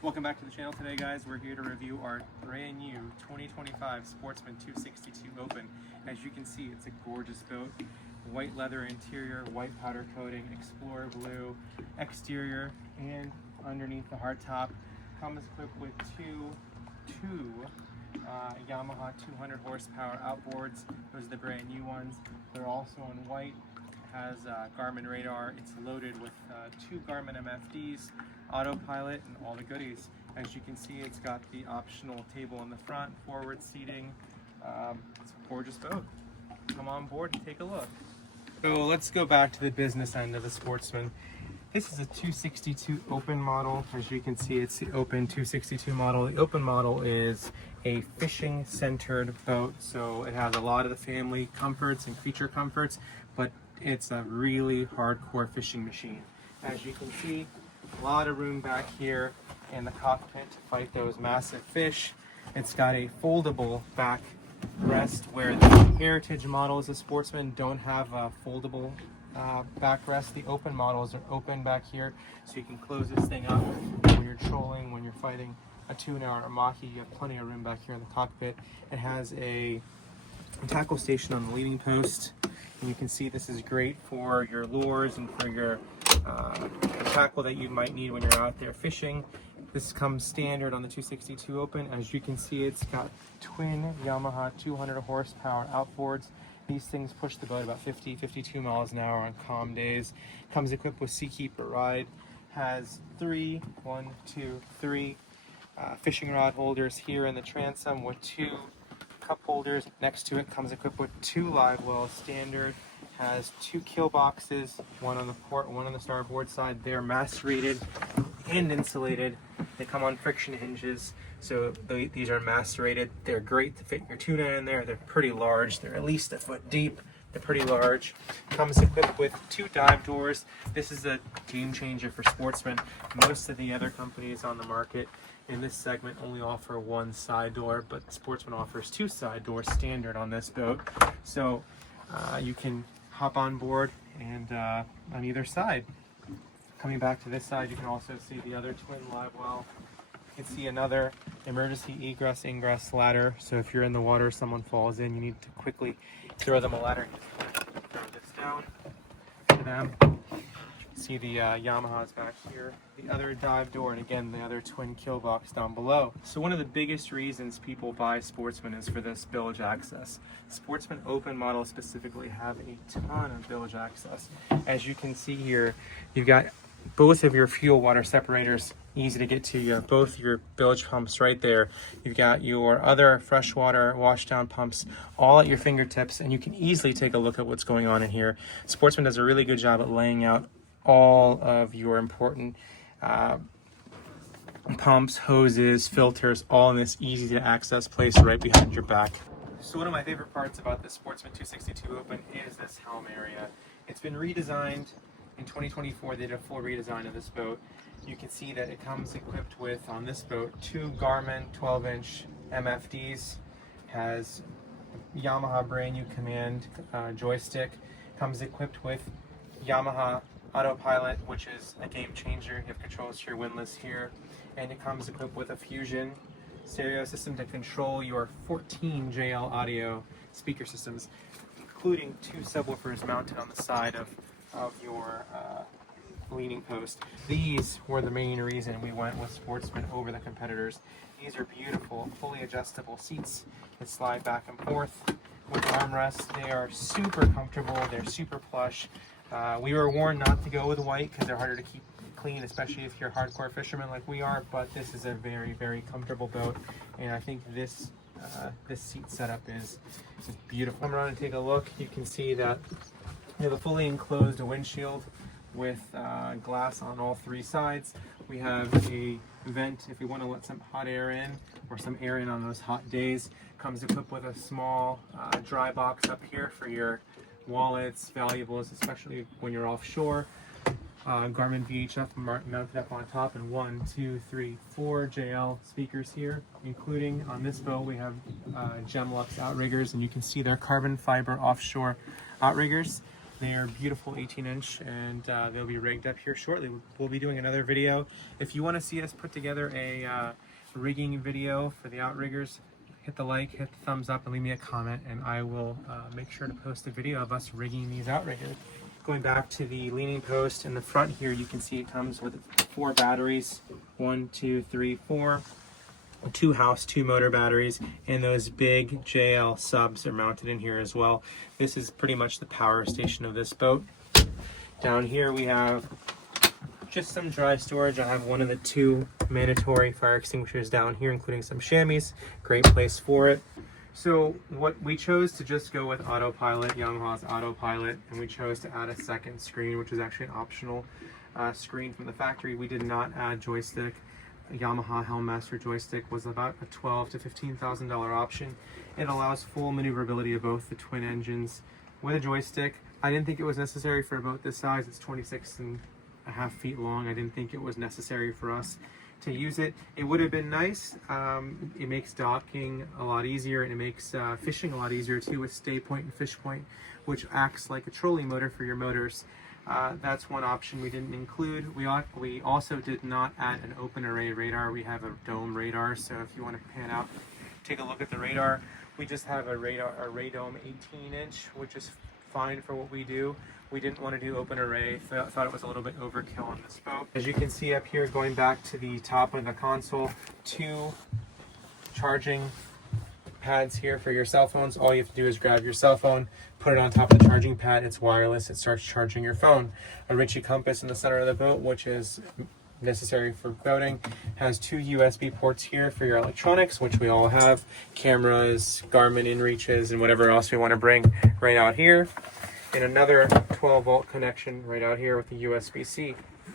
Welcome back to the channel today, guys. We're here to review our brand new 2025 Sportsman 262 Open. As you can see, it's a gorgeous boat. White leather interior, white powder coating, Explorer blue exterior, and underneath the hardtop comes equipped with two Yamaha 200 horsepower outboards. Those are the brand new ones. They're also in white. Has Garmin radar. It's loaded with two Garmin MFDs, autopilot, and all the goodies. As you can see, it's got the optional table in the front, forward seating. It's a gorgeous boat. Come on board and take a look. So let's go back to the business end of the Sportsman. This is a 262 Open model. As you can see, it's the Open 262 model. The Open model is a fishing centered boat, so it has a lot of the family comforts and feature comforts, but it's a really hardcore fishing machine. As you can see, a lot of room back here in the cockpit to fight those massive fish. It's got a foldable back rest, where the Heritage models of Sportsman don't have a foldable backrest. The Open models are open back here, so you can close this thing up when you're trolling, when you're fighting a tuna or a mahi. You have plenty of room back here in the cockpit. It has a tackle station on the leading post, and you can see this is great for your lures and for your tackle that you might need when you're out there fishing. This comes standard on the 262 Open. As you can see, it's got twin Yamaha 200 horsepower outboards. These things push the boat about 50-52 miles an hour on calm days. Comes equipped with Seakeeper Ride. Has three fishing rod holders here in the transom with two cup holders. Next to it comes equipped with two live wells standard. Has two kill boxes, one on the port, one on the starboard side. They're macerated and insulated. They come on friction hinges, so these are macerated. They're great to fit your tuna in there. They're pretty large. They're at least a foot deep. They're pretty large. Comes equipped with two dive doors. This is a game changer for Sportsman. Most of the other companies on the market in this segment only offer one side door, but Sportsman offers two side doors standard on this boat. So you can hop on board and on either side. Coming back to this side, you can also see the other twin live well. You can see another emergency egress ingress ladder, so if you're in the water, someone falls in, you need to quickly throw them a ladder. Throw this down to them. You can see the Yamahas back here, the other dive door, and again the other twin kill box down below. So one of the biggest reasons people buy Sportsman is for this bilge access. Sportsman Open models specifically have a ton of bilge access. As you can see here, you've got both of your fuel water separators easy to get to. You have both your bilge pumps right there. You've got your other freshwater washdown pumps all at your fingertips, and you can easily take a look at what's going on in here. Sportsman does a really good job at laying out all of your important pumps, hoses, filters, all in this easy to access place right behind your back. So one of my favorite parts about the Sportsman 262 Open is this helm area. It's been redesigned. In 2024, they did a full redesign of this boat. You can see that it comes equipped with, on this boat, two Garmin 12-inch MFDs. Has Yamaha brand new command joystick. Comes equipped with Yamaha autopilot, which is a game changer. You have controls to your windlass here. And it comes equipped with a Fusion stereo system to control your 14 JL audio speaker systems, including two subwoofers mounted on the side of your leaning post. These were the main reason we went with Sportsman over the competitors. These are beautiful, fully adjustable seats that slide back and forth with armrests. They are super comfortable. They're super plush. We were warned not to go with white because they're harder to keep clean, especially if you're a hardcore fisherman like we are, but this is a very, very comfortable boat, and I think this seat setup is beautiful. Come around and take a look. You can see that we have a fully enclosed windshield with glass on all three sides. We have a vent if we want to let some hot air in or some air in on those hot days. Comes equipped with a small dry box up here for your wallets, valuables, especially when you're offshore. Garmin VHF mounted up on top, and 1, 2, 3, 4 JL speakers here, including on this boat we have Gemlux outriggers, and you can see they're carbon fiber offshore outriggers. They are beautiful 18-inch, and they'll be rigged up here shortly. We'll be doing another video. If you want to see us put together a rigging video for the outriggers, hit the like, hit the thumbs up, and leave me a comment, and I will make sure to post a video of us rigging these outriggers. Going back to the leaning post in the front here, you can see it comes with 4 batteries. 1, 2, 3, 4. 2 house, 2 motor batteries, and those big JL subs are mounted in here as well. This is pretty much the power station of this boat. Down here we have just some dry storage. I have one of the 2 mandatory fire extinguishers down here, including some chamois. Great place for it. So what we chose to just go with autopilot, Yamaha's autopilot, and we chose to add a second screen, which is actually an optional screen from the factory. We did not add joystick. Yamaha Helm Master joystick was about a $12,000 to $15,000 option. It allows full maneuverability of both the twin engines with a joystick. I didn't think it was necessary for a boat this size. It's 26.5 feet long. I didn't think it was necessary for us to use it. It would have been nice. It makes docking a lot easier, and it makes fishing a lot easier too, with stay point and fish point, which acts like a trolling motor for your motors. That's one option we didn't include. We also did not add an open array radar. We have a dome radar, so if you want to pan out, take a look at the radar. We just have a radome 18-inch, which is fine for what we do. We didn't want to do open array. Thought it was a little bit overkill on this boat. As you can see up here, going back to the top of the console, 2 charging pads here for your cell phones. All you have to do is grab your cell phone, put it on top of the charging pad. It's wireless. It starts charging your phone. A Ritchie compass in the center of the boat, which is necessary for boating. Has 2 USB ports here for your electronics, which we all have. Cameras, Garmin inReaches, and whatever else we want to bring right out here. And another 12-volt connection right out here with the USB-C.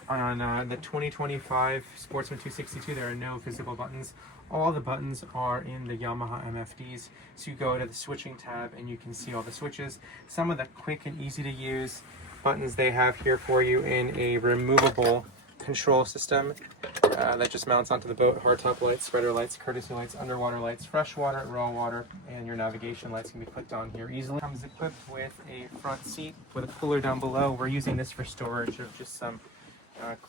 On the 2025 Sportsman 262, there are no physical buttons. All the buttons are in the Yamaha MFDs. So you go to the switching tab and you can see all the switches. Some of the quick and easy to use buttons they have here for you in a removable control system that just mounts onto the boat. Hardtop lights, spreader lights, courtesy lights, underwater lights, freshwater, raw water, and your navigation lights can be clicked on here easily. Comes equipped with a front seat with a cooler down below. We're using this for storage of just some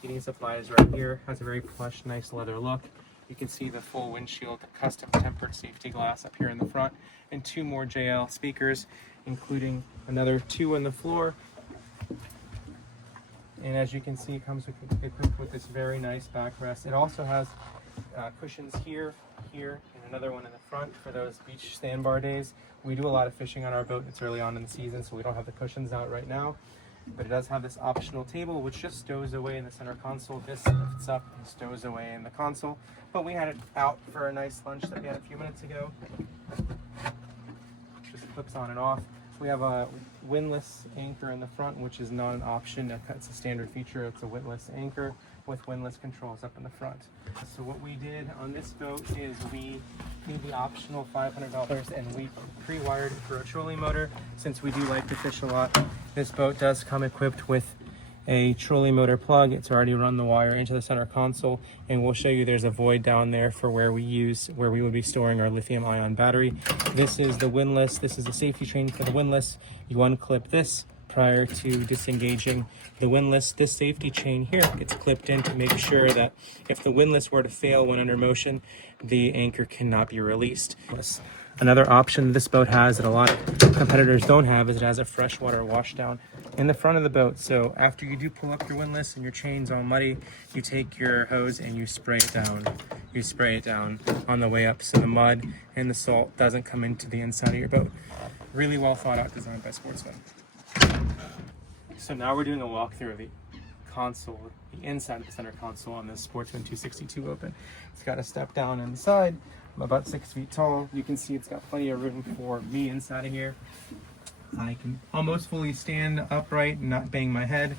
cleaning supplies right here. Has a very plush, nice leather look. You can see the full windshield, custom tempered safety glass up here in the front, and 2 more JL speakers, including another 2 on the floor. And as you can see, it comes equipped with this very nice backrest. It also has cushions here, and another one in the front for those beach sandbar days. We do a lot of fishing on our boat. It's early on in the season, so we don't have the cushions out right now. But it does have this optional table, which just stows away in the center console. This lifts up and stows away in the console. But we had it out for a nice lunch that we had a few minutes ago. Just clips on and off. We have a windlass anchor in the front, which is not an option. That's a standard feature. It's a windlass anchor with windlass controls up in the front. So what we did on this boat is we paid the optional $500 and we pre-wired it for a trolling motor. Since we do like to fish a lot, this boat does come equipped with a trolling motor plug. It's already run the wire into the center console, and we'll show you there's a void down there for where we would be storing our lithium ion battery. This is the windlass. This is the safety chain for the windlass. You unclip this prior to disengaging the windlass. This safety chain here gets clipped in to make sure that if the windlass were to fail when under motion, the anchor cannot be released. Another option this boat has that a lot of competitors don't have is it has a freshwater washdown in the front of the boat. So after you do pull up your windlass and your chain's all muddy, you take your hose and you spray it down. You spray it down on the way up so the mud and the salt doesn't come into the inside of your boat. Really well thought out design by Sportsman. So now we're doing a walkthrough of the console, the inside of the center console on this Sportsman 262 Open. It's got a step down on the side. I'm about 6 feet tall. You can see it's got plenty of room for me inside of here. I can almost fully stand upright and not bang my head.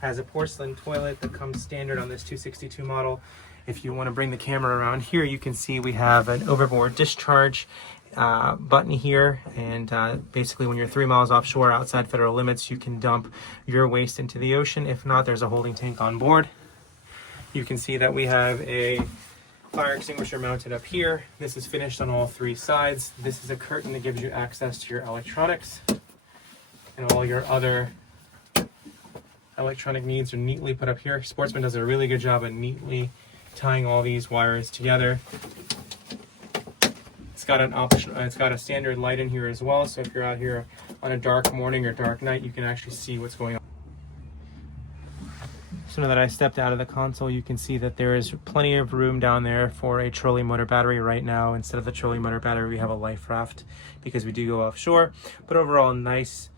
Has a porcelain toilet that comes standard on this 262 model. If you want to bring the camera around here, you can see we have an overboard discharge button here, and basically when you're 3 miles offshore outside federal limits, you can dump your waste into the ocean. If not, there's a holding tank on board. You can see that we have a fire extinguisher mounted up here. This is finished on all 3 sides. This is a curtain that gives you access to your electronics and all your other electronic needs are neatly put up here. Sportsman does a really good job of neatly tying all these wires together. It's got an option. It's got a standard light in here as well, so if you're out here on a dark morning or dark night, you can actually see what's going on. So now that I stepped out of the console, you can see that there is plenty of room down there for a trolling motor battery. Right now, instead of the trolling motor battery, we have a life raft because we do go offshore. But overall, nice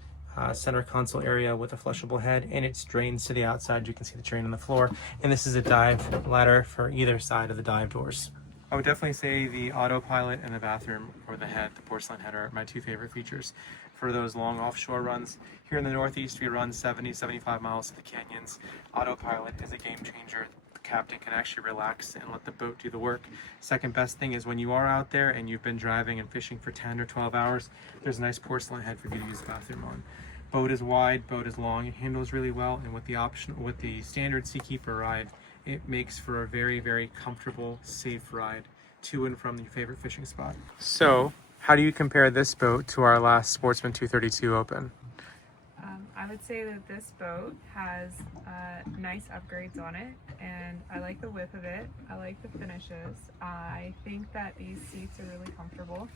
center console area with a flushable head, and it drains to the outside. You can see the drain on the floor, and this is a dive ladder for either side of the dive doors. I would definitely say the autopilot and the bathroom, or the head, the porcelain head, are my two favorite features for those long offshore runs. Here in the Northeast, we run 70, 75 miles to the canyons. Autopilot is a game changer. The captain can actually relax and let the boat do the work. Second best thing is when you are out there and you've been driving and fishing for 10 or 12 hours, there's a nice porcelain head for you to use the bathroom on. Boat is wide, boat is long, it handles really well, and with the standard Seakeeper ride, it makes for a very, very comfortable, safe ride to and from your favorite fishing spot. So, how do you compare this boat to our last Sportsman 232 Open? I would say that this boat has nice upgrades on it, and I like the width of it. I like the finishes. I think that these seats are really comfortable,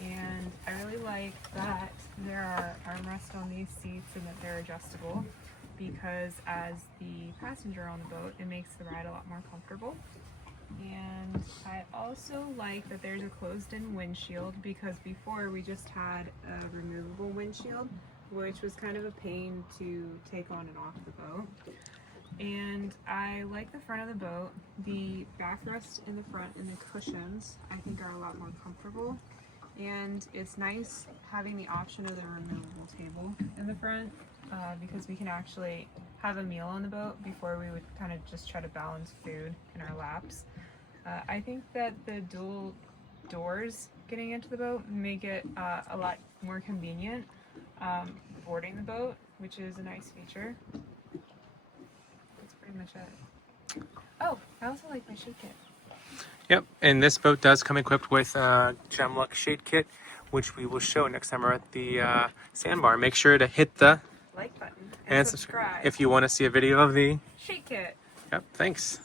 and I really like that there are armrests on these seats and that they're adjustable, because as the passenger on the boat, it makes the ride a lot more comfortable. And I also like that there's a closed-in windshield, because before we just had a removable windshield, which was kind of a pain to take on and off the boat. And I like the front of the boat. The backrest in the front and the cushions I think are a lot more comfortable. And it's nice having the option of the removable table in the front, because we can actually have a meal on the boat before we would kind of just try to balance food in our laps. I think that the dual doors getting into the boat make it a lot more convenient boarding the boat, which is a nice feature. That's pretty much it. Oh, I also like my shade kit. Yep, and this boat does come equipped with a Gemlock shade kit, which we will show next time we're at the sandbar. Make sure to hit the like button and subscribe if you want to see a video of the shade kit. Yep, thanks.